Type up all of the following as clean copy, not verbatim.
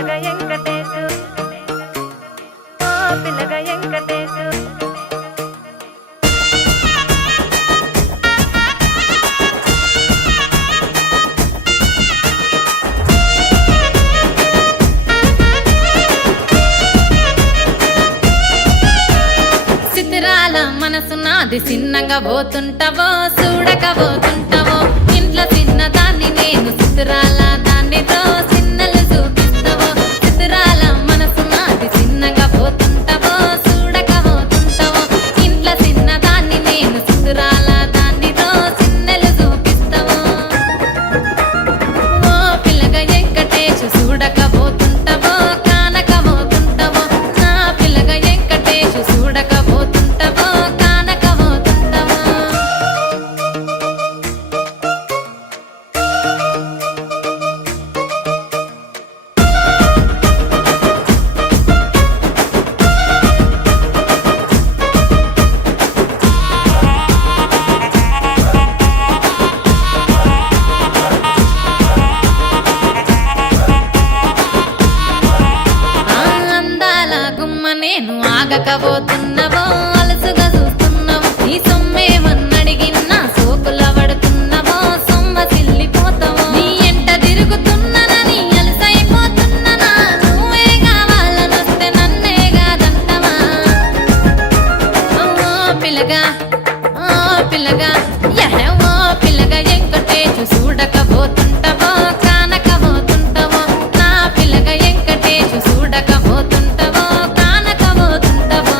పిల్లగా వెంకటేశు ఓ పిల్లగా వెంకటేశు చిత్రాల మనసు నాది చిన్నగా పోతుంటావో చూడక పోతుంటావో ఇంట్లో చిన్నదాన్ని నేను చిత్రాల దాన్నితో చిన్నలు చూపిస్తావో చిత్రాల మనసు నాది చిన్నగా పోతుంటావో చూడక పోతుంటావో ఇంట్లో చిన్నదాన్ని నేను చిత్రాల దాన్నితో చిన్నలు చూపిస్తావో ఓ పిల్లగా వెంకటేశు చూడక పోతుంటావో కానక పోతుంటావో నా పిల్లగా వెంకటేశు చూడక పోతుంటావో కానక పోతుంటావో అందాల గుమ్మ నేను ఆగకపోతున్నావో అలసుగా చూస్తున్నావో నీ సొమ్మేమన్నడిగిన్నా సోకుల పడుతున్నావో సొమ్మ సిల్లిపోతావో నీ ఎంట తిరుగుతున్నానని అలసైపోతున్నానా నువ్వే కావాలనొస్తే నన్నే కాదంటవా ఓ పిల్లగా ఓ పిల్లగా ఓ పిల్లగా వెంకటేశు చూడకపోతుంటావో కానకపోతుంటావో నా పిల్లగా వెంకటేశు చూడకపోతుంటావో కానకపోతుంటావో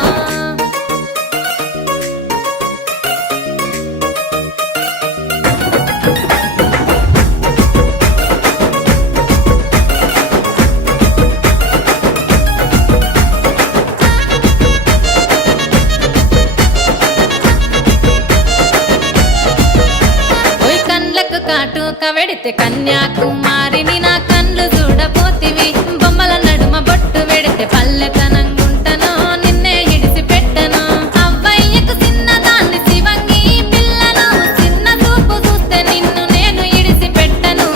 ఓయ్ కండ్లకు కాటుక వెడితే కన్యాకుమారిని నా కండ్లు చూడపోతివి బొమ్మల నడుమ బొట్టు వెడితే పల్లెతనంగుంటను నిన్నే ఇడిసి పెట్టను అవ్వయ్యకు చిన్నదాన్ని శివంగి పిల్లను చిన్న చూపు చూస్తే నిన్ను నేను ఇడిసి పెట్టను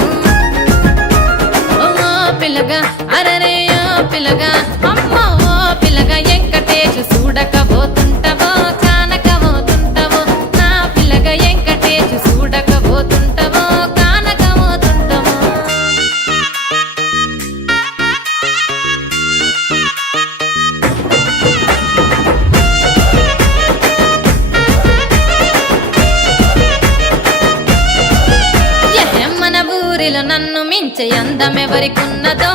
ఓ పిల్లగా అరరే ఓ పిల్లగా అమ్మో ఓ పిల్లగా వెంకటేశు చూడకపోతుంటావో కానకపోతుంటావో నా పిల్లగా వెంకటేశు చూడకపోతుంటావో కానకపోతుంటావో మన ఊరిలో నన్ను మించే అందమెవరికున్నదో